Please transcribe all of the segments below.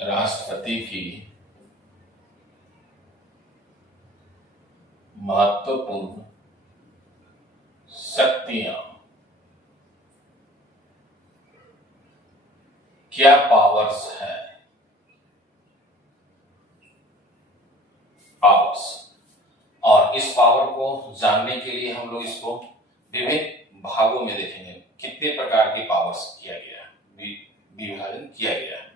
राष्ट्रपति की महत्वपूर्ण शक्तियां क्या पावर्स है? पावर्स। और इस पावर को जानने के लिए हम लोग इसको विभिन्न भागों में देखेंगे। कितने प्रकार की पावर्स किया गया है, विभाजन किया गया है।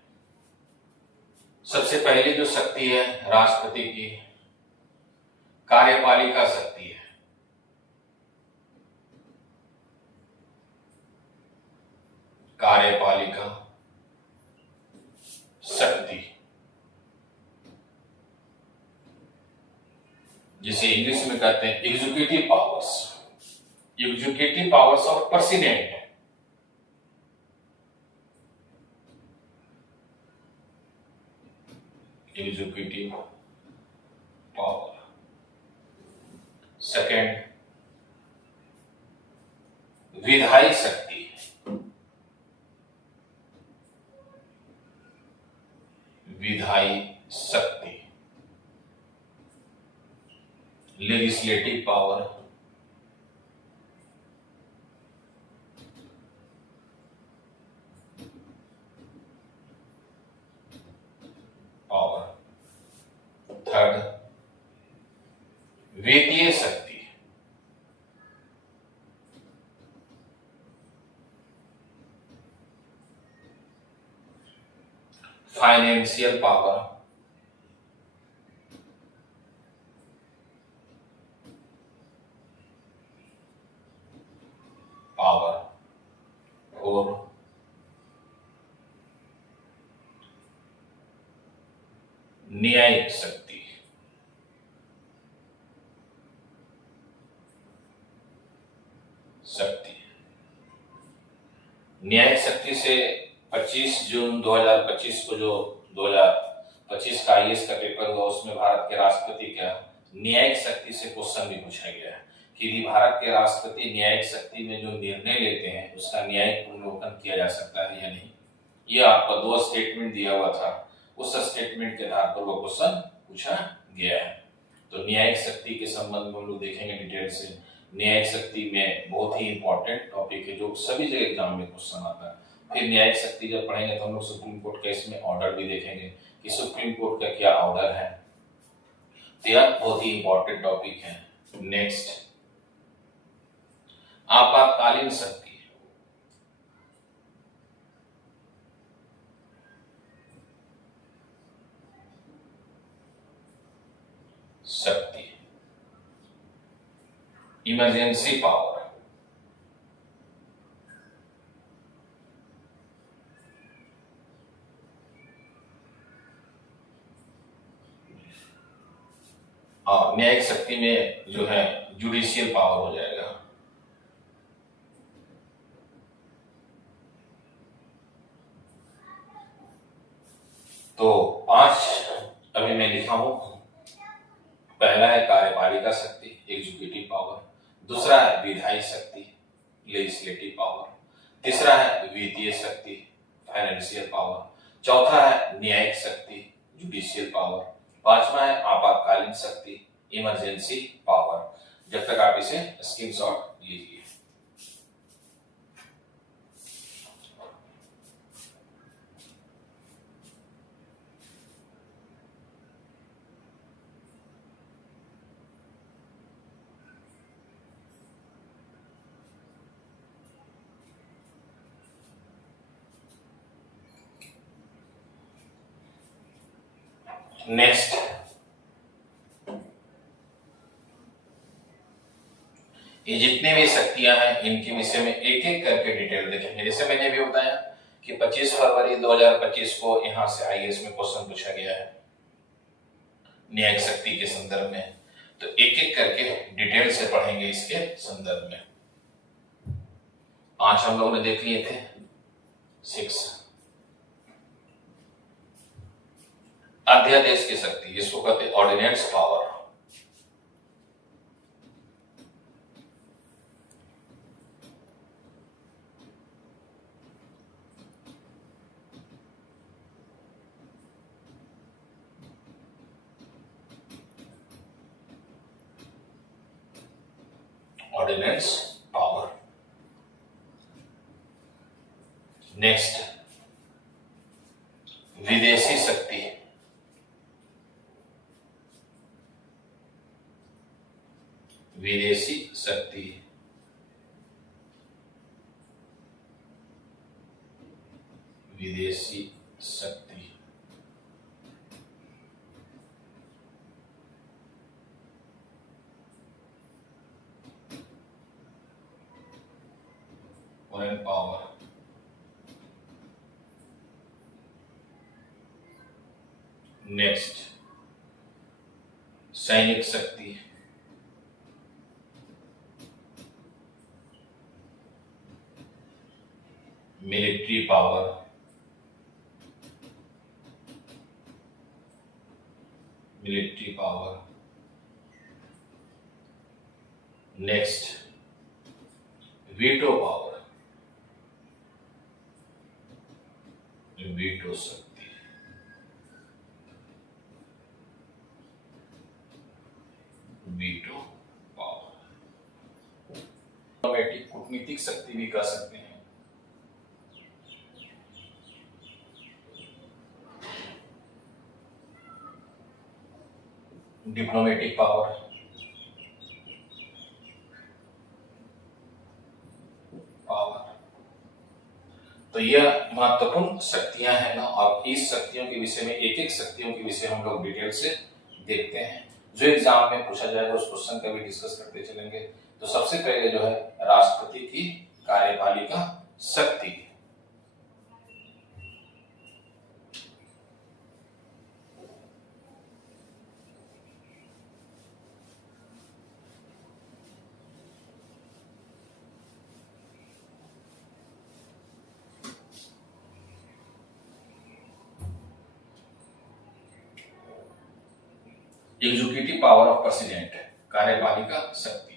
सबसे पहले जो शक्ति है राष्ट्रपति की, कार्यपालिका शक्ति है। कार्यपालिका शक्ति, जिसे इंग्लिश में कहते हैं एग्जीक्यूटिव पावर्स। एग्जीक्यूटिव पावर्स और प्रेसिडेंट है। Executive power. सेकेंड, विधायी शक्ति। विधायी शक्ति, लेजिस्लेटिव पावर। पावर। थर्ड, वित्तीय शक्ति। Financial power. पावर। और न्यायिक शक्ति। न्यायिक शक्ति से 25 जून 2025 को जो 2025 का आईएएस का पेपर हुआ, उसमें भारत के राष्ट्रपति का न्यायिक शक्ति से क्वेश्चन भी पूछा गया है कि भारत के राष्ट्रपति न्यायिक शक्ति में जो निर्णय लेते हैं उसका न्यायिक पुनर्विलोकन किया जा सकता है या नहीं। ये आपका 2 स्टेटमेंट दिया हुआ था, उस स्टेटमेंट के आधार पर वो क्वेश्चन पूछा गया है। तो न्यायिक शक्ति के संबंध में हम लोग देखेंगे डिटेल से। न्यायिक शक्ति में बहुत ही इंपॉर्टेंट टॉपिक है जो सभी जगह एग्जाम में क्वेश्चन आता है। फिर न्यायिक शक्ति जब पढ़ेंगे तो हम लोग सुप्रीम कोर्ट का इसमें ऑर्डर भी देखेंगे कि सुप्रीम कोर्ट का क्या ऑर्डर है। तो यह बहुत ही इंपॉर्टेंट टॉपिक है। नेक्स्ट, आपातकालीन शक्ति। Emergency power. और न्यायिक शक्ति में जो है जुडिशियल पावर हो जाएगा। तो 5 अभी मैं लिखा हूं। पहला है कार्यपालिका शक्ति, एग्जीक्यूटिव पावर। दूसरा है विधायी शक्ति, लेजिस्लेटिव पावर। तीसरा है वित्तीय शक्ति, फाइनेंशियल पावर। चौथा है न्यायिक शक्ति, जुडिशियल पावर। पांचवा है आपातकालीन शक्ति, इमरजेंसी पावर। जब तक आप इसे स्क्रीनशॉट लीजिए। नेक्स्ट, ये जितने भी शक्तियां हैं इनके विषय में एक एक करके डिटेल देखेंगे। जैसे मैंने भी बताया कि 25 फरवरी 2025 को यहां से आईएएस में क्वेश्चन पूछा गया है न्यायिक शक्ति के संदर्भ में। तो एक एक करके डिटेल से पढ़ेंगे इसके संदर्भ में। 5 हम लोगों ने देख लिए थे। 6, अध्यादेश की शक्ति, जिसको कहते हैं ordinance power. Ordinance power. Next, विदेशी शक्ति। विदेशी शक्ति, विदेशी शक्ति। Foreign power. नेक्स्ट, सैनिक शक्ति। Military power. Military power. Next, veto power. Veto शक्ति। Veto power. डिप्लोमेटिक, कूटनीतिक शक्ति भी कह सकते हैं। Diplomatic power. तो यह महत्वपूर्ण शक्तियां हैं ना, और इस शक्तियों के विषय में, एक एक शक्तियों के विषय हम लोग डिटेल से देखते हैं। जो एग्जाम में पूछा जाएगा उस क्वेश्चन का भी डिस्कस करते चलेंगे। तो सबसे पहले जो है राष्ट्रपति की कार्यपालिका शक्ति। एग्जीक्यूटिव पावर ऑफ प्रेसिडेंट, कार्यपालिका शक्ति।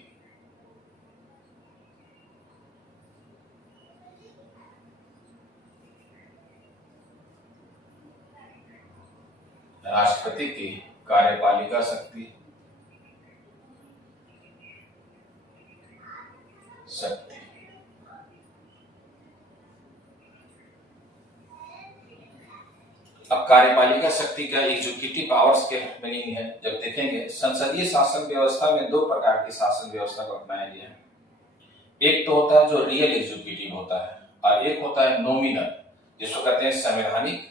राष्ट्रपति की कार्यपालिका शक्ति। अब कार्यपालिका शक्ति का एग्जीक्यूटिव पावर्स के मीनिंग है, जब देखेंगे संसदीय शासन व्यवस्था में दो प्रकार की शासन व्यवस्था को अपनाया गया है। एक तो होता है जो रियल एग्जीक्यूटिव होता है, और एक होता है नॉमिनल, जिसको कहते हैं संवैधानिक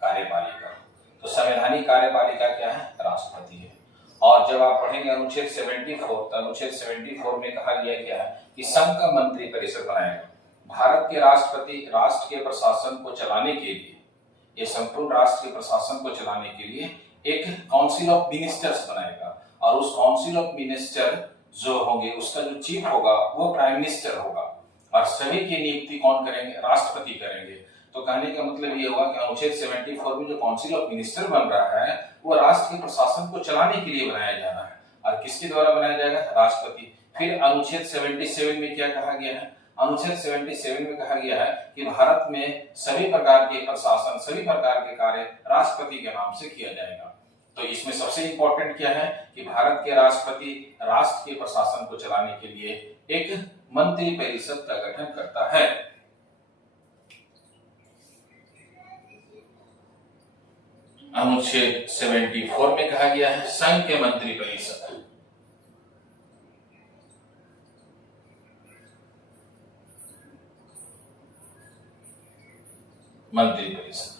कार्यपालिका। तो संवैधानिक कार्यपालिका क्या है? राष्ट्रपति है। और जब आप पढ़ेंगे अनुच्छेद 74, तो अनुच्छेद 74 में कहा गया क्या है कि संघ का मंत्री परिषद बनाएगा। भारत के राष्ट्रपति राष्ट्र के प्रशासन को चलाने के लिए, ये संपूर्ण राष्ट्र के प्रशासन को चलाने के लिए एक काउंसिल ऑफ मिनिस्टर्स बनाएगा, और उस काउंसिल ऑफ मिनिस्टर जो होंगे उसका जो चीफ होगा वो प्राइम मिनिस्टर होगा, और सभी की नियुक्ति कौन करेंगे? राष्ट्रपति करेंगे। तो कहने का मतलब ये हुआ कि अनुच्छेद 74 में जो काउंसिल ऑफ मिनिस्टर बन रहा है वो राष्ट्र के प्रशासन को चलाने के लिए बनाया जा रहा है, और किसके द्वारा बनाया जाएगा? राष्ट्रपति। फिर अनुच्छेद 77 में क्या कहा गया है? अनुच्छेद 77 में कहा गया है कि भारत में सभी प्रकार के प्रशासन, सभी प्रकार के कार्य राष्ट्रपति के नाम से किया जाएगा। तो इसमें सबसे इंपॉर्टेंट क्या है कि भारत के राष्ट्रपति राष्ट्र के प्रशासन को चलाने के लिए एक मंत्री परिषद का गठन करता है। अनुच्छेद 74 में कहा गया है संघ के मंत्री परिषद। मंत्री परिषद।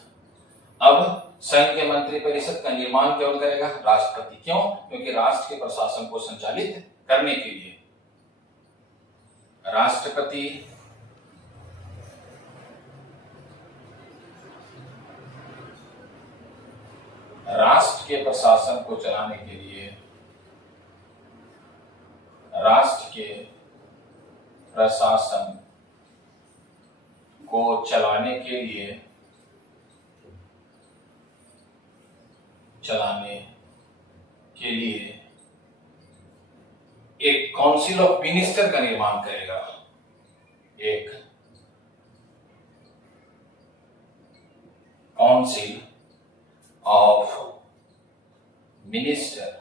अब संघ के मंत्री परिषद का निर्माण केवल करेगा राष्ट्रपति। क्यों? क्योंकि राष्ट्र के प्रशासन को संचालित करने के लिए राष्ट्रपति राष्ट्र के प्रशासन को चलाने के लिए, राष्ट्र के प्रशासन को चलाने के लिए एक काउंसिल ऑफ मिनिस्टर का निर्माण करेगा। एक council of minister.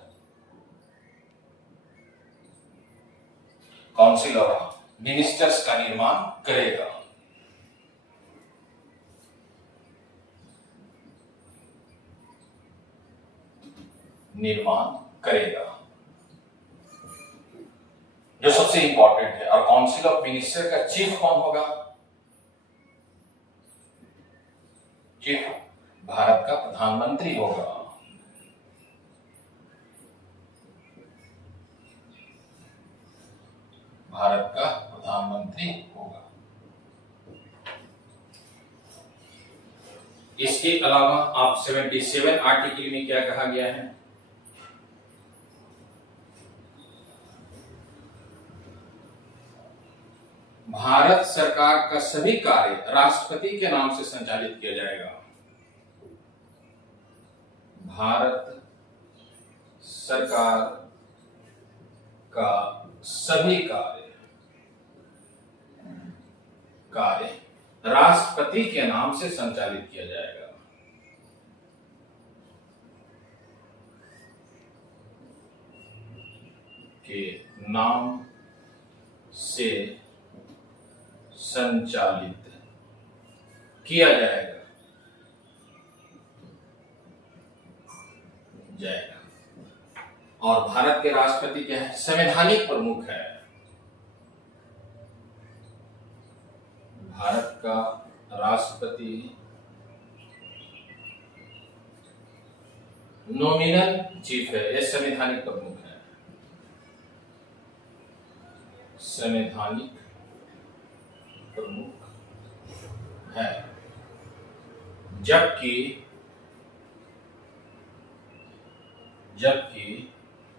Council of ministers का निर्माण करेगा। जो सबसे इंपॉर्टेंट है। और काउंसिल ऑफ मिनिस्टर का चीफ कौन होगा? चीफ भारत का प्रधानमंत्री होगा। भारत का प्रधानमंत्री होगा। इसके अलावा आप 77 आर्टिकल में क्या कहा गया है? भारत सरकार का सभी कार्य राष्ट्रपति के नाम से संचालित किया जाएगा। भारत सरकार का सभी कार्य राष्ट्रपति के नाम से संचालित किया जाएगा। के नाम से संचालित किया जाएगा। और भारत के राष्ट्रपति क्या है? संवैधानिक प्रमुख है। भारत का राष्ट्रपति नॉमिनल चीफ है, यह संवैधानिक प्रमुख है। संवैधानिक प्रमुख है। जबकि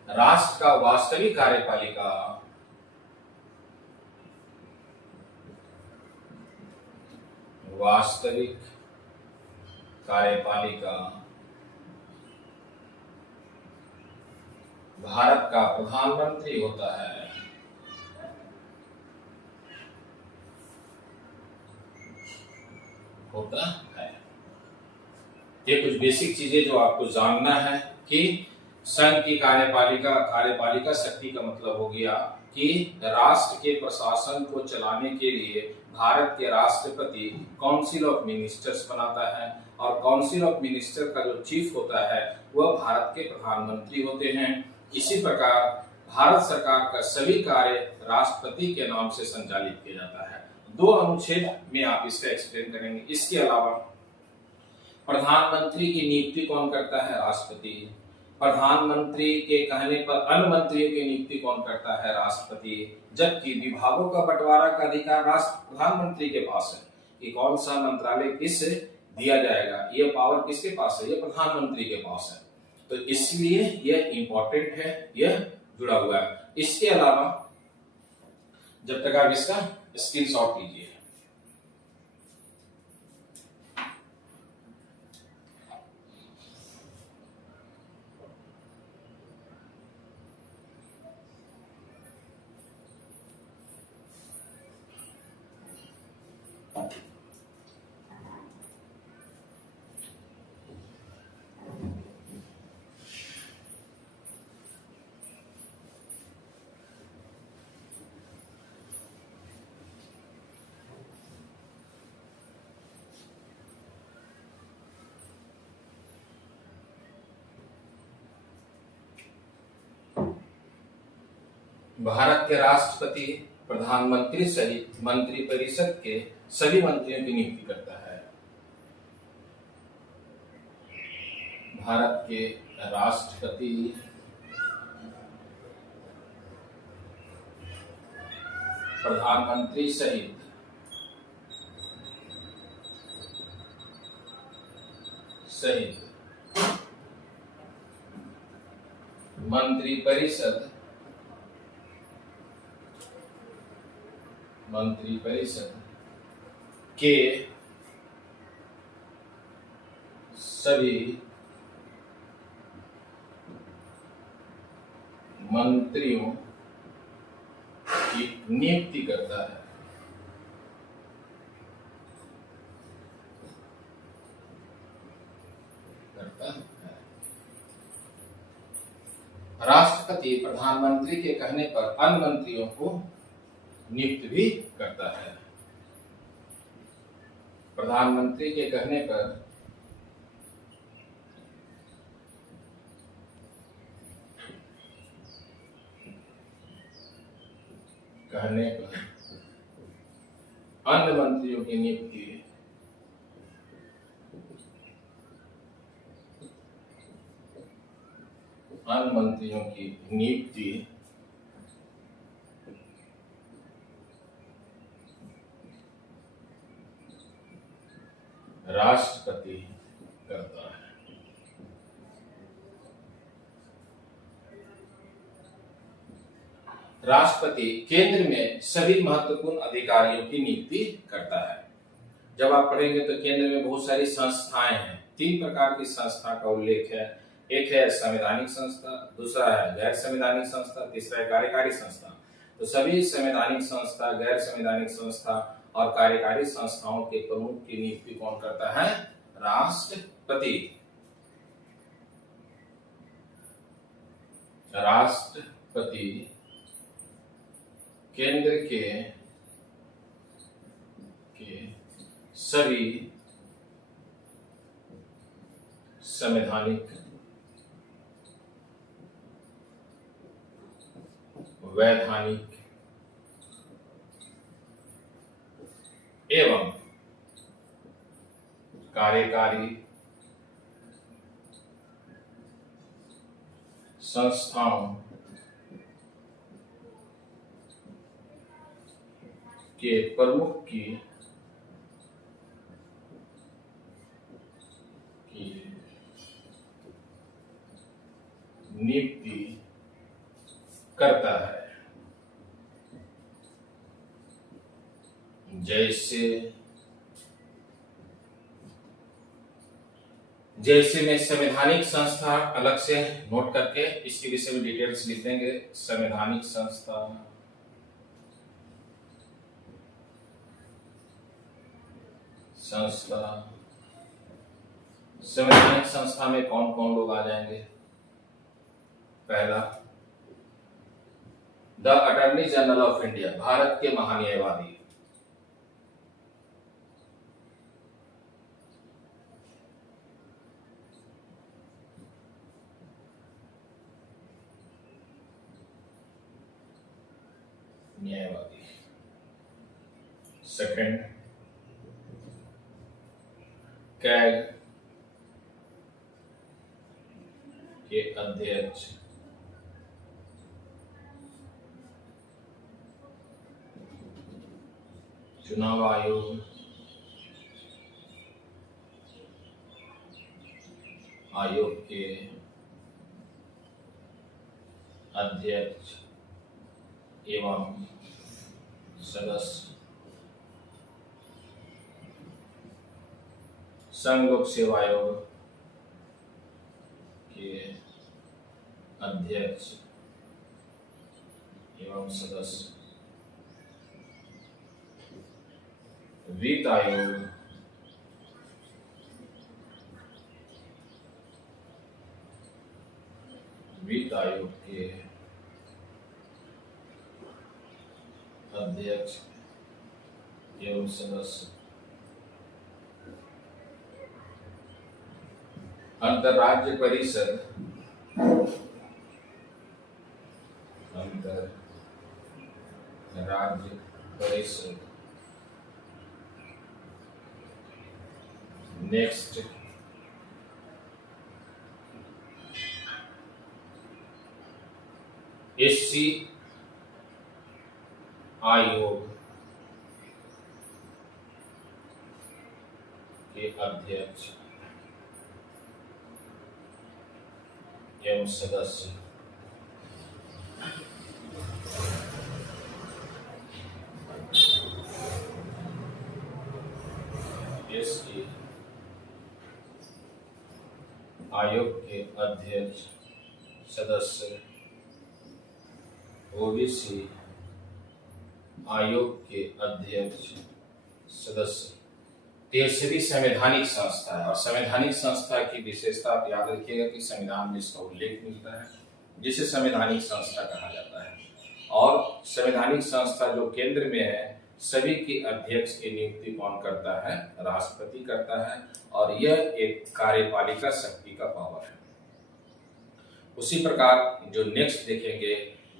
राष्ट्र का वास्तविक कार्यपालिका भारत का प्रधानमंत्री होता है। ये कुछ बेसिक चीजें जो आपको जानना है कि संघ की कार्यपालिका शक्ति का मतलब हो गया कि राष्ट्र के प्रशासन को चलाने के लिए भारत के राष्ट्रपति काउंसिल ऑफ मिनिस्टर्स बनाता है। और काउंसिल ऑफ मिनिस्टर का जो चीफ होता है वह भारत के प्रधानमंत्री होते हैं। इसी प्रकार भारत सरकार का सभी कार्य राष्ट्रपति के नाम से संचालित किया जाता है। 2 अनुच्छेद में आप इसका एक्सप्लेन करेंगे। इसके अलावा प्रधानमंत्री की नियुक्ति कौन करता है? राष्ट्रपति। प्रधानमंत्री के कहने पर अन्य मंत्रियों की नियुक्ति कौन करता है? राष्ट्रपति। जबकि विभागों का बंटवारा का अधिकार राष्ट्र प्रधानमंत्री के पास है कि कौन सा मंत्रालय किससे दिया जाएगा, यह पावर किसके पास है? यह प्रधानमंत्री के पास है। तो इसलिए यह इंपॉर्टेंट है, यह जुड़ा हुआ है। इसके अलावा जब तक आप इसका स्क्रीनशॉट लीजिए। भारत के राष्ट्रपति प्रधानमंत्री सहित मंत्रिपरिषद के सभी मंत्रियों की नियुक्ति करता है। भारत के राष्ट्रपति प्रधानमंत्री सहित मंत्रिपरिषद के सभी मंत्रियों की नियुक्ति करता है। राष्ट्रपति प्रधानमंत्री के कहने पर अन्य मंत्रियों को नियुक्त भी करता है। प्रधानमंत्री के कहने पर अन्य मंत्रियों की नियुक्ति राष्ट्रपति करता है। राष्ट्रपति केंद्र में सभी महत्वपूर्ण अधिकारियों की नियुक्ति करता है। जब आप पढ़ेंगे तो केंद्र में बहुत सारी संस्थाएं हैं। 3 प्रकार की संस्था का उल्लेख है। एक है संवैधानिक संस्था, दूसरा है गैर संवैधानिक संस्था, तीसरा है कार्यकारी संस्था। तो सभी संवैधानिक संस्था, गैर संवैधानिक संस्था और कार्यकारी संस्थाओं के प्रमुख की नियुक्ति कौन करता है? राष्ट्रपति। राष्ट्रपति केंद्र के सभी संवैधानिक, वैधानिक एवं कार्यकारी संस्थाओं के प्रमुख की नियुक्ति करता है। जैसे में संवैधानिक संस्था अलग से नोट करके इसके विषय में डिटेल्स लिख देंगे। संवैधानिक संस्था, संवैधानिक संस्था में कौन कौन लोग आ जाएंगे? पहला, the attorney general of India, Bharat के महान्यायवादी। न्यायवादी। सेकंड, कैग के अध्यक्ष। चुनाव आयोग के अध्यक्ष एवं सदस्य। संघ लोक सेवा आयोग के अध्यक्ष एवं सदस्य। वित्त आयोग के अध्यक्ष एवं सदस्य। अंतरराज्य परिषद नेक्स्ट, एससी आयोग के अध्यक्ष एवं सदस्य। एससी आयोग के अध्यक्ष सदस्य। ओबीसी आयोग के अध्यक्ष सदस्य। तेरहवीं संवैधानिक संस्था है और संवैधानिक संस्था की विशेषता आप याद रखिएगा कि संविधान में इसका उल्लेख मिलता है, जिसे संवैधानिक संस्था कहा जाता है। और संवैधानिक संस्था जो केंद्र में है, सभी की अध्यक्ष की नियुक्ति कौन करता है? राष्ट्रपति करता है, और यह एक कार्यपालिका शक्ति का पावर है। उसी प्रकार जो नेक्स्ट देखेंगे,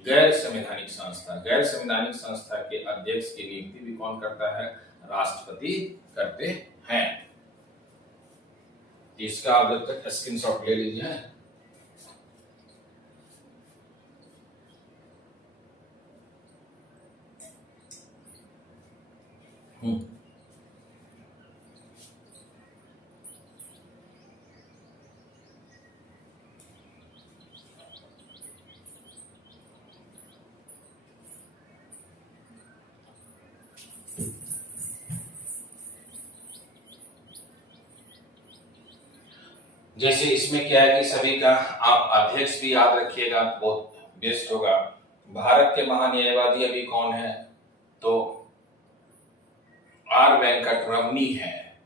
गैर संवैधानिक संस्था। गैर संवैधानिक संस्था के अध्यक्ष की नियुक्ति भी कौन करता है? राष्ट्रपति करते हैं। इसका आप जब तक स्क्रीनशॉट ले लीजिए। जैसे इसमें क्या है कि सभी का आप अध्यक्ष भी याद रखिएगा, बहुत बेस्ट होगा। भारत के महान्यायवादी अभी कौन है? तो आर वेंकटरमणी है।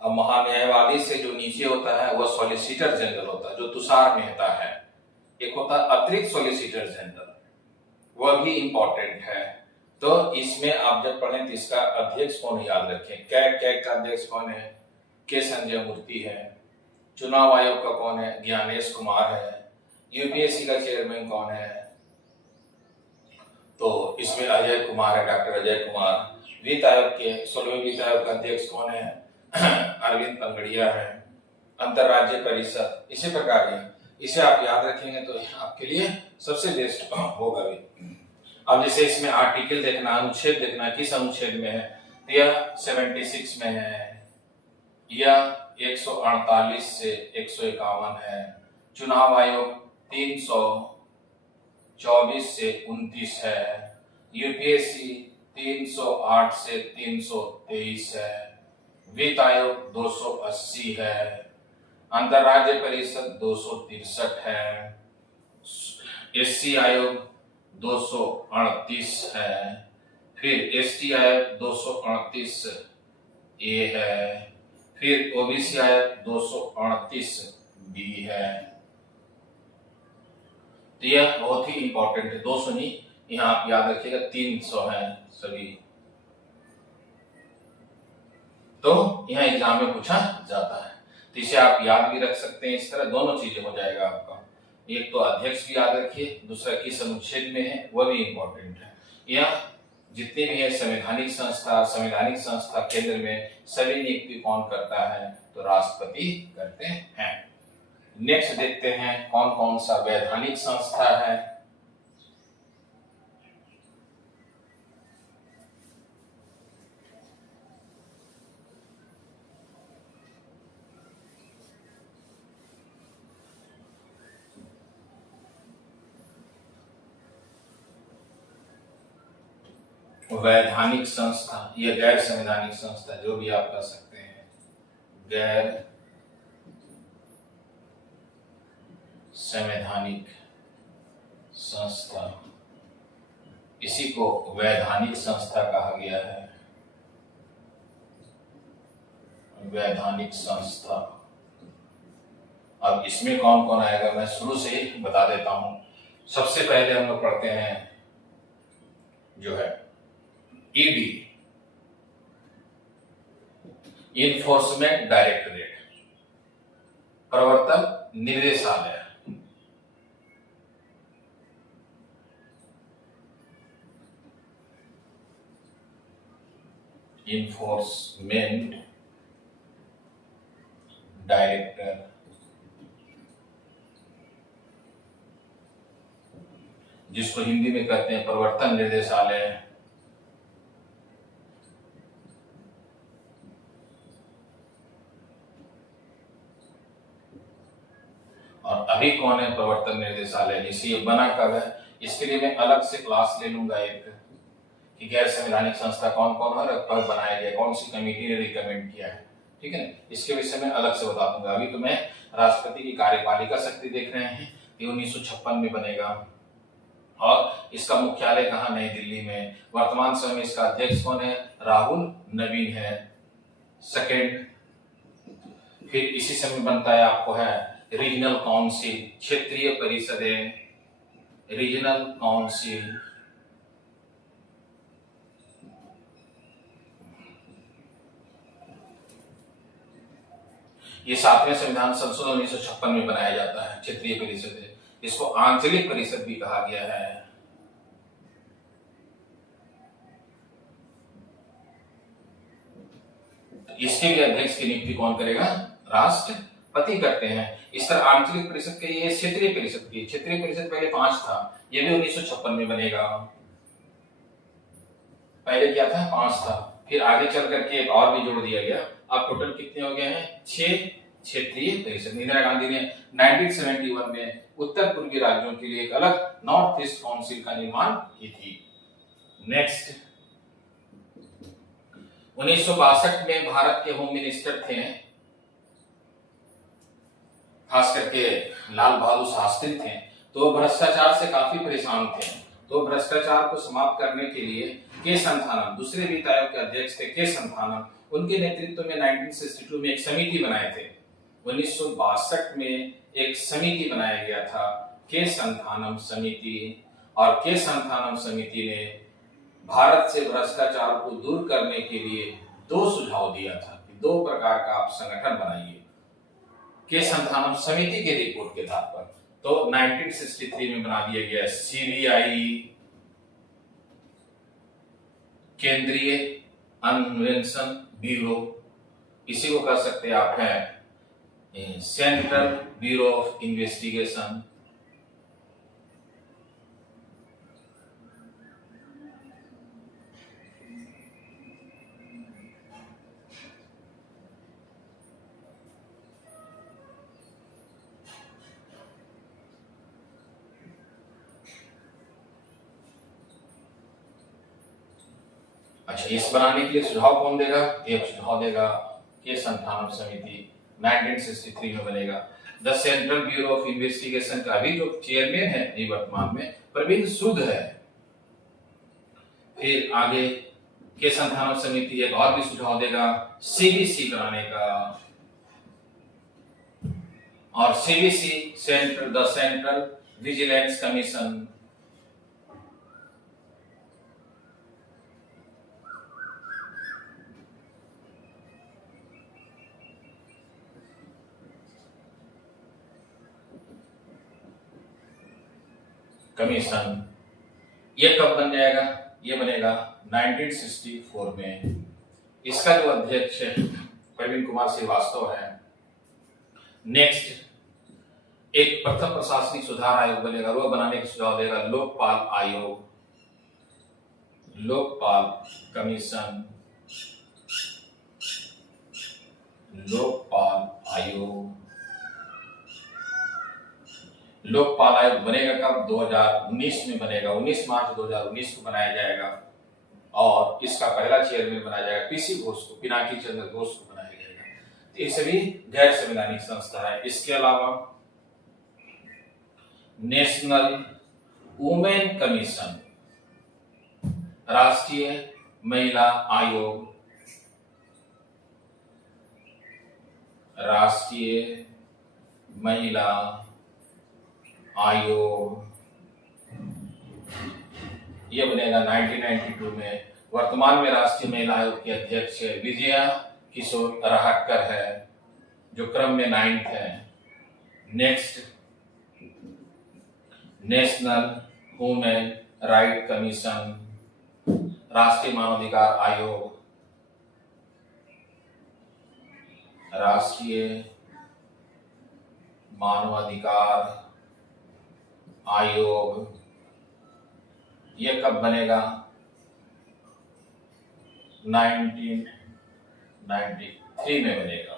अब महान्यायवादी से जो नीचे होता है वह सॉलिसिटर जनरल होता है, जो तुषार मेहता है। एक होता है अतिरिक्त सॉलिसिटर जनरल, वह भी इंपॉर्टेंट है। तो इसमें आप जब पढ़ें तो इसका अध्यक्ष कौन याद रखें। कैग का अध्यक्ष कौन है? के संजय मूर्ति है। चुनाव आयोग का कौन है? ज्ञानेश कुमार है। यूपीएससी का चेयरमैन कौन है? तो इसमें अजय कुमार है, डॉक्टर अजय कुमार। वित्त आयोग के 16वें वित्त आयोग का अध्यक्ष कौन है? अरविंद पंगड़िया है। अंतरराज्य परिषद, इसी प्रकार इसे आप याद रखेंगे तो आपके लिए सबसे बेस्ट होगा भी। अब जैसे इसमें आर्टिकल देखना, अनुच्छेद देखना, किस अनुच्छेद में है? तो यह 76 में है, यह 148 से 151 है। चुनाव आयोग 324 से 29 है। यूपीएससी 308 से 323 है। वित्त आयोग 280 है। अंतरराज्य परिषद 263 है। एससी आयोग 238 है। फिर एसटी आयोग 238 ए है। फिर ओबीसी आयोग 238 बी है। तो यह बहुत ही इंपॉर्टेंट है। 200 नहीं, यहाँ आप याद रखिएगा 300 है सभी। तो यहाँ एग्जाम में पूछा जाता है, तो इसे आप याद भी रख सकते हैं। इस तरह दोनों चीजें हो जाएगा आपका। एक तो अध्यक्ष भी याद रखिए, दूसरा किस अनुच्छेद में है वह भी इंपॉर्टेंट है। यह जितने भी है संवैधानिक संस्था केंद्र में सभी नियुक्ति कौन करता है? तो राष्ट्रपति करते हैं। नेक्स्ट देखते हैं कौन कौन सा वैधानिक संस्था है। वैधानिक संस्था या गैर संवैधानिक संस्था, जो भी आप कह सकते हैं। गैर संवैधानिक संस्था, इसी को वैधानिक संस्था कहा गया है। वैधानिक संस्था। अब इसमें कौन कौन आएगा मैं शुरू से ही बता देता हूं। सबसे पहले हम लोग पढ़ते हैं जो है ईडी, इन्फोर्समेंट डायरेक्टरेट, प्रवर्तन निर्देशालय। इन्फोर्समेंट डायरेक्टर, जिसको हिंदी में कहते हैं प्रवर्तन निर्देशालय। और अभी कौन है प्रवर्तन निर्देशालय? इसी बना कब है, इसके लिए मैं अलग से क्लास ले लूंगा एक, कि गैर संवैधानिक संस्था कौन कौन है, कब बनाया गया, कौन सी कमेटी ने रिकमेंड किया है, ठीक है ना। इसके विषय में अलग से बता दूंगा। अभी तो मैं राष्ट्रपति की कार्यपालिका शक्ति देख रहे हैं, ये 1956 में बनेगा। और इसका मुख्यालय कहाँ? नई दिल्ली में। वर्तमान समय में इसका अध्यक्ष कौन है? राहुल नवीन है, सेकेंड। फिर इसी समय बनता है आपको है रीजनल काउंसिल, क्षेत्रीय परिषदें। रीजनल काउंसिल ये 7वें संविधान संशोधन 1956 में बनाया जाता है। क्षेत्रीय परिषद है, इसको आंचलिक परिषद भी कहा गया है। इसके भी अध्यक्ष की नियुक्ति कौन करेगा? राष्ट्रपति करते हैं। इस तरह आंचलिक परिषद के ये क्षेत्रीय परिषद की, क्षेत्रीय परिषद पहले 5 था, ये भी 1956 में बनेगा। पहले क्या था? 5 था, फिर आगे चल करके एक और भी जोड़ दिया गया। अब टोटल कितने हो गए हैं? 6 क्षेत्रीय परिषद। इंदिरा गांधी ने 1971 में उत्तर पूर्वी राज्यों के लिए एक अलग नॉर्थ ईस्ट काउंसिल का निर्माण की थी। नेक्स्ट, 1962 में भारत के होम मिनिस्टर थे, खास करके लाल बहादुर शास्त्री थे, तो भ्रष्टाचार से काफी परेशान थे। तो भ्रष्टाचार को समाप्त करने के लिए के संथानम, दूसरे वित्त आयोग के अध्यक्ष थे के संथानम, उनके नेतृत्व में 1962 में एक समिति बनाए थे। 1962 में एक समिति बनाया गया था, के संथानम समिति, और के संथानम समिति ने भारत से भ्रष्टाचार को दूर करने के लिए 2 सुझाव दिया था कि 2 प्रकार का आप संगठन बनाइए के संथानम समिति के रिपोर्ट के आधार पर। तो 1963 में बना दिया गया सीबीआई, केंद्रीय अन्वेषण ब्यूरो, इसी को कह सकते हैं आप है सेंट्रल ब्यूरो ऑफ इन्वेस्टिगेशन। अच्छा, इस बनाने के लिए सुझाव कौन देगा? ये सुझाव देगा के संथानम समिति, 1963 में बनेगा। The central bureau of investigation का अभी जो चेयरमैन है ये वर्तमान में प्रवीण सूद है। फिर आगे के संथानम समिति एक और भी सुझाव देगा सीबीसी बनाने का, और CBC the central vigilance commission. Commission ये कब बन जाएगा? ये बनेगा 1964 में। इसका जो अध्यक्ष प्रवीण कुमार श्रीवास्तव है। नेक्स्ट, एक प्रथम प्रशासनिक सुधार आयोग बनेगा, वो बनाने का सुझाव देगा लोकपाल आयोग, लोकपाल कमीशन, लोकपाल आयोग। लोकपाल आयोग बनेगा कब? 2019 में बनेगा, 19 मार्च 2019 को बनाया जाएगा, और इसका पहला चेयरमैन बनाया जाएगा पीसी घोष को, पिनाकी चंद्र घोष को बनाया जाएगा। तो ये सभी गैर संवैधानिक संस्था है। इसके अलावा नेशनल वुमेन कमीशन, राष्ट्रीय महिला आयोग, राष्ट्रीय महिला आयोग, ये बनेगा 1992 में। वर्तमान में राष्ट्रीय महिला आयोग के अध्यक्ष विजया किशोर राहटकर है, जो क्रम में 9th है। Next, national human right commission, राष्ट्रीय मानवाधिकार आयोग, राष्ट्रीय मानवाधिकार आयोग, ये कब बनेगा? 1993 में बनेगा।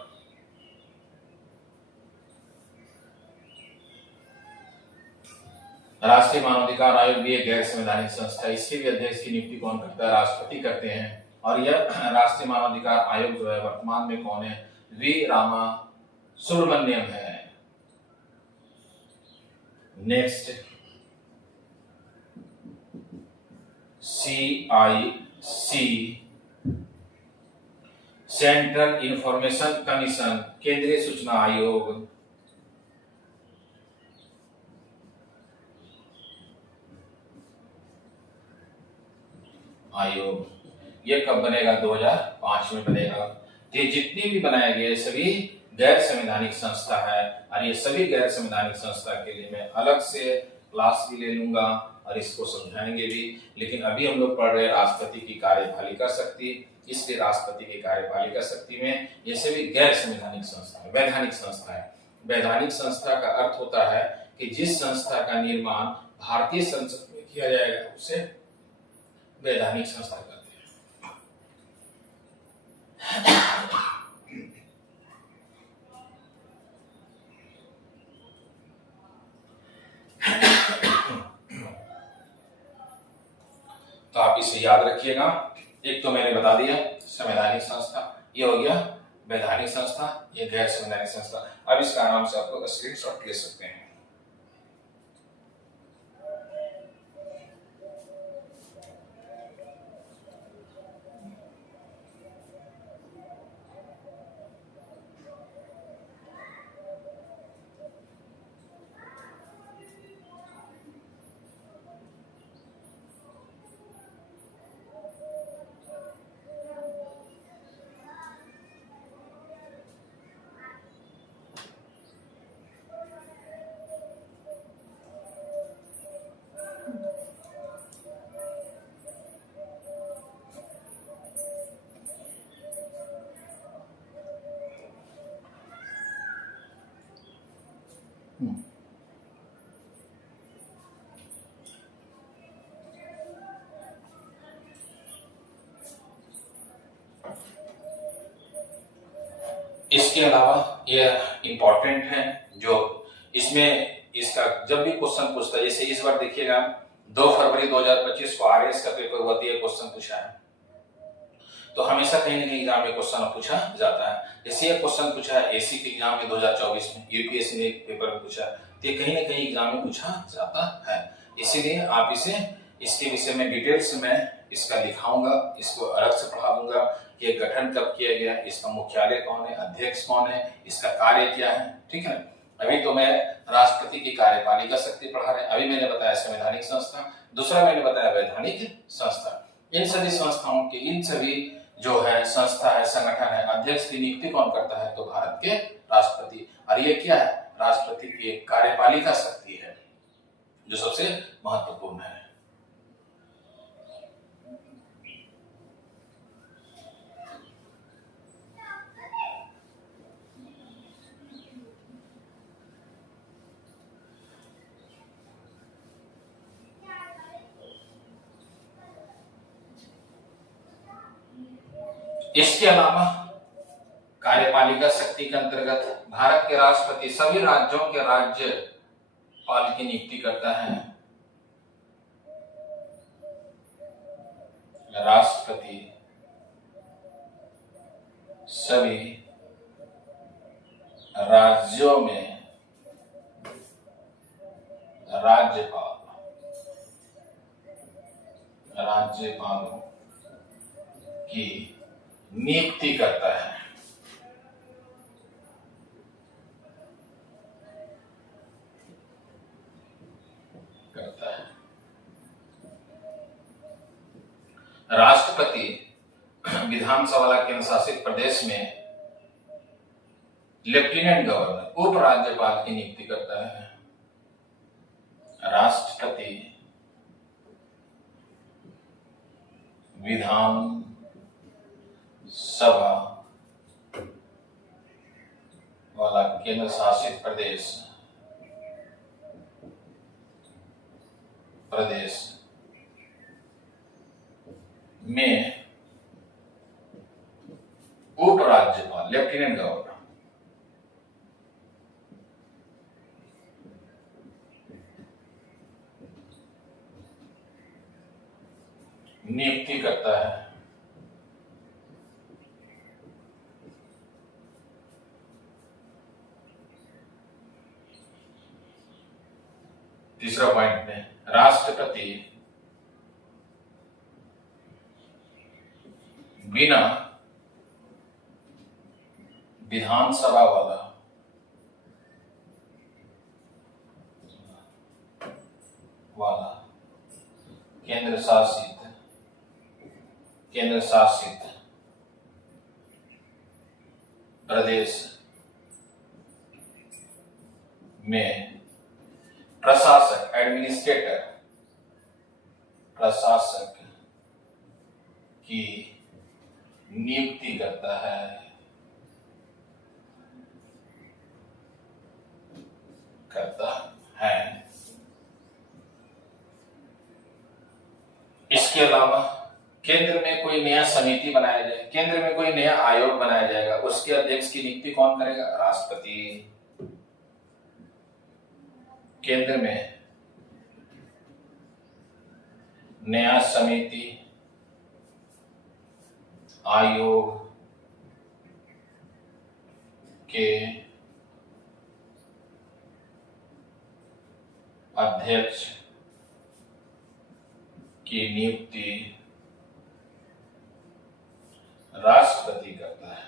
राष्ट्रीय मानवाधिकार आयोग भी एक गैर संवैधानिक संस्था है। इसके भी अध्यक्ष की नियुक्ति कौन करता है? राष्ट्रपति करते हैं। और यह राष्ट्रीय मानवाधिकार आयोग जो है वर्तमान में कौन है? वी रामा सुब्रमण्यम है। Next, CIC central information commission, केंद्रीय सूचना आयोग, आयोग, ये कब बनेगा? 2005 में बनेगा। ये जितनी भी बनाए गए सभी गैर संवैधानिक संस्था है, और ये सभी गैर संवैधानिक संस्था के लिए मैं अलग से क्लास भी ले लूंगा और इसको समझाएंगे भी। लेकिन अभी हम लोग पढ़ रहे हैं राष्ट्रपति की कार्यपालिका शक्ति, इसलिए राष्ट्रपति की कार्यपालिका शक्ति में ये सभी गैर संवैधानिक संस्था है। वैधानिक संस्था है। वैधानिक संस्था का अर्थ होता है कि जिस संस्था का निर्माण भारतीय संसद में किया जाएगा उसे वैधानिक संस्था कहते हैं। तो आप इसे याद रखिएगा। एक तो मैंने बता दिया संवैधानिक संस्था, ये हो गया वैधानिक संस्था, ये गैर संवैधानिक संस्था। अब इसका आराम से आप लोग स्क्रीनशॉट ले सकते हैं। इसके अलावा ये इंपॉर्टेंट है, जो इसमें इसका जब भी क्वेश्चन पूछता है, जैसे इस बार देखिएगा 2 फरवरी 2025 को आरएस का पेपर हुआ, ये क्वेश्चन पूछा है। तो हमेशा कहीं ना कहीं एग्जाम में क्वेश्चन पूछा जाता है। जैसे ये क्वेश्चन पूछा है एसी के एग्जाम में 2024 में, यूपीएससी ने एक पेपर में पूछा, तो ये कहीं ना कहीं एग्जाम में पूछा जाता है। इसीलिए आप इसे, इसके विषय में डिटेल्स में इसका दिखाऊंगा, इसको अलग से पढ़ा दूंगा। ये गठन कब किया गया, इसका मुख्यालय कौन है, अध्यक्ष कौन है, इसका कार्य क्या है, ठीक है। अभी तो मैं राष्ट्रपति की कार्यपालिका शक्ति पढ़ा रहे, अभी मैंने बताया संवैधानिक संस्था, दूसरा मैंने बताया वैधानिक संस्था। इन सभी संस्थाओं के, इन सभी जो है संस्था है, संगठन है, अध्यक्ष की नियुक्ति कौन करता है? तो भारत के राष्ट्रपति। और ये क्या है? राष्ट्रपति की एक कार्यपालिका शक्ति है जो सबसे महत्वपूर्ण है। इसके अलावा कार्यपालिका शक्ति के अंतर्गत भारत के राष्ट्रपति सभी राज्यों के राज्यपाल की नियुक्ति करता है। राष्ट्रपति सभी राज्यों में राज्यपालों की नियुक्ति करता है। राष्ट्रपति विधानसभा केंद्र शासित प्रदेश में लेफ्टिनेंट गवर्नर, उपराज्यपाल की नियुक्ति करता है। राष्ट्रपति विधान सभा वाला केंद्र शासित प्रदेश में उपराज्यपाल, लेफ्टिनेंट गवर्नर नियुक्ति करता है। तीसरा पॉइंट में राष्ट्रपति बिना विधानसभा वाला केंद्र शासित केंद्र शासित प्रदेश में प्रशासक एडमिनिस्ट्रेटर प्रशासक की नियुक्ति करता है इसके अलावा केंद्र में कोई नया समिति बनाया जाए, केंद्र में कोई नया आयोग बनाया जाएगा, उसके अध्यक्ष की नियुक्ति कौन करेगा? राष्ट्रपति। केंद्र में नया समिति आयोग के अध्यक्ष की नियुक्ति राष्ट्रपति करता है।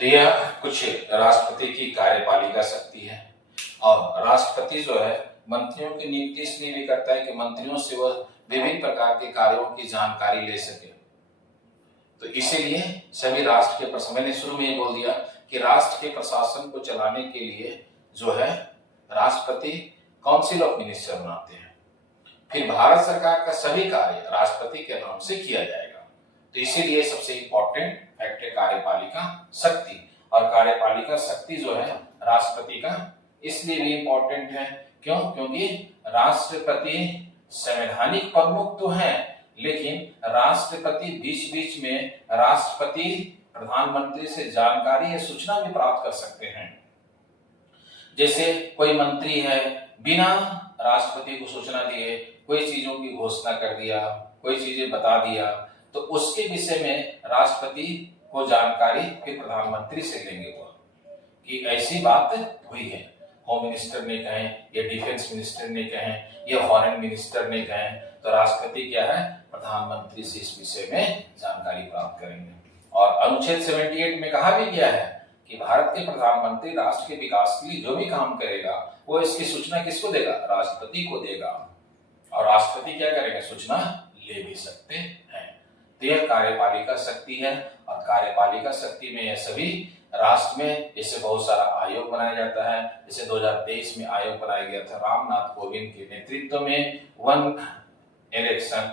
तो यह कुछ राष्ट्रपति की कार्यपालिका शक्ति है। और राष्ट्रपति जो है मंत्रियों की नियुक्ति इसलिए भी करता है कि मंत्रियों से वह विभिन्न प्रकार के कार्यों की जानकारी ले सके। तो इसीलिए सभी राष्ट्र के मैंने शुरू में ही बोल दिया कि राष्ट्र के प्रशासन को चलाने के लिए जो है राष्ट्रपति काउंसिल ऑफ मिनिस्टर बनाते हैं। फिर भारत सरकार का सभी कार्य राष्ट्रपति के नाम से किया जाएगा। तो इसीलिए सबसे इंपॉर्टेंट फैक्ट है कार्यपालिका शक्ति। और कार्यपालिका शक्ति जो है राष्ट्रपति का इसलिए भी इंपॉर्टेंट है क्योंकि राष्ट्रपति संवैधानिक प्रमुख तो है, लेकिन राष्ट्रपति बीच बीच में राष्ट्रपति प्रधानमंत्री से जानकारी या सूचना भी प्राप्त कर सकते हैं। जैसे कोई मंत्री है, बिना राष्ट्रपति को सूचना दिए कोई चीजों की घोषणा कर दिया, कोई चीजें बता दिया, तो उसके विषय में राष्ट्रपति को जानकारी फिर प्रधानमंत्री से लेंगे वो कि ऐसी बात हुई है। होम मिनिस्टर ने कहें या डिफेंस मिनिस्टर ने कहें या फॉरेन मिनिस्टर ने कहें, तो राष्ट्रपति क्या है प्रधानमंत्री से इस विषय में जानकारी प्राप्त करेंगे। और अनुच्छेद 78 में कहा भी गया है कि भारत के प्रधानमंत्री राष्ट्र के विकास के लिए जो भी काम करेगा वो इसकी सूचना किसको देगा? राष्ट्रपति को देगा। और राष्ट्रपति क्या करेंगे? सूचना ले भी सकते हैं। तो यह कार्यपालिका शक्ति है। और कार्यपालिका शक्ति में यह सभी राष्ट्र में जैसे बहुत सारा आयोग बनाया जाता है। जैसे 2023 में आयोग बनाया गया था रामनाथ कोविंद के नेतृत्व में, वन नेशन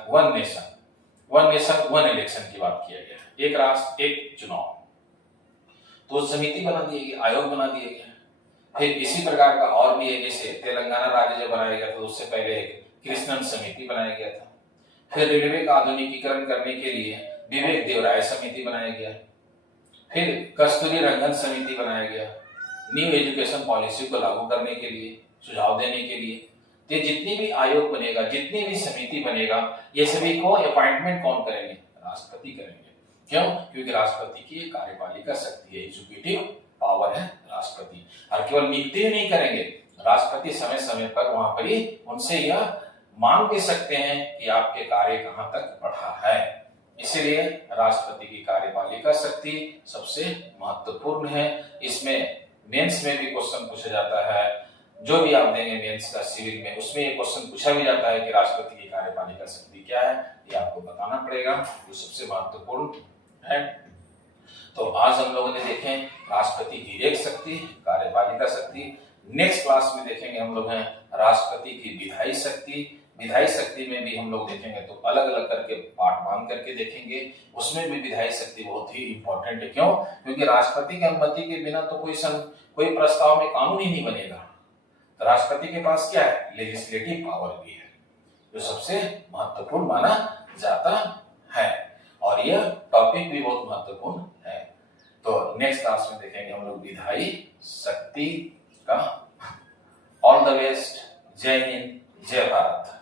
वन इलेक्शन की बात किया गया, एक राष्ट्र एक चुनाव। तो समिति बना दी गई, आयोग बना दिया गया। फिर इसी प्रकार का और भी है, जैसे तेलंगाना राज्य जब बनाया गया था उससे पहले एक कृष्णन समिति बनाया गया था। फिर रेलवे का आधुनिकीकरण करने के लिए विवेक देवराय समिति बनाया गया। फिर कस्तूरी रंगन समिति बनाया गया न्यू एजुकेशन पॉलिसी को लागू करने के लिए, सुझाव देने के लिए। तो जितनी भी आयोग बनेगा, जितनी भी समिति बनेगा, ये सभी को अपॉइंटमेंट कौन करेंगे? राष्ट्रपति करेंगे। क्यों? क्योंकि राष्ट्रपति की कार्यपालिका शक्ति है, एग्जीक्यूटिव पावर है राष्ट्रपति। और केवल नियुक्ति नहीं करेंगे, राष्ट्रपति समय समय पर वहां पर ही उनसे यह मांग भी सकते हैं कि आपके कार्य कहां तक बढ़ा है। इसलिए राष्ट्रपति की कार्यपालिका शक्ति सबसे महत्वपूर्ण है। इसमें मेंस में भी क्वेश्चन पूछा जाता है, जो भी आप देंगे मेंस का सिविल में, उसमें ये क्वेश्चन पूछा भी जाता है कि राष्ट्रपति की कार्यपालिका शक्ति क्या है, ये आपको बताना पड़ेगा, जो सबसे महत्वपूर्ण है। तो आज हम लोगों ने देखे राष्ट्रपति की एक शक्ति, कार्यपालिका शक्ति। नेक्स्ट क्लास में देखेंगे हम लोग हैं राष्ट्रपति की विधायी शक्ति। विधायी शक्ति में भी हम लोग देखेंगे तो अलग अलग करके पार्ट बांध करके देखेंगे। उसमें भी विधायी शक्ति बहुत ही इंपॉर्टेंट है। क्यों? क्योंकि राष्ट्रपति की अनुमति के बिना तो कोई प्रस्ताव में कानून ही नहीं बनेगा। तो राष्ट्रपति के पास क्या है? लेजिस्लेटिव पावर भी है, जो सबसे महत्वपूर्ण माना जाता है। और यह टॉपिक भी बहुत महत्वपूर्ण है। तो नेक्स्ट क्लास में देखेंगे हम लोग विधायी शक्ति का। All the best. जय हिंद, जय भारत।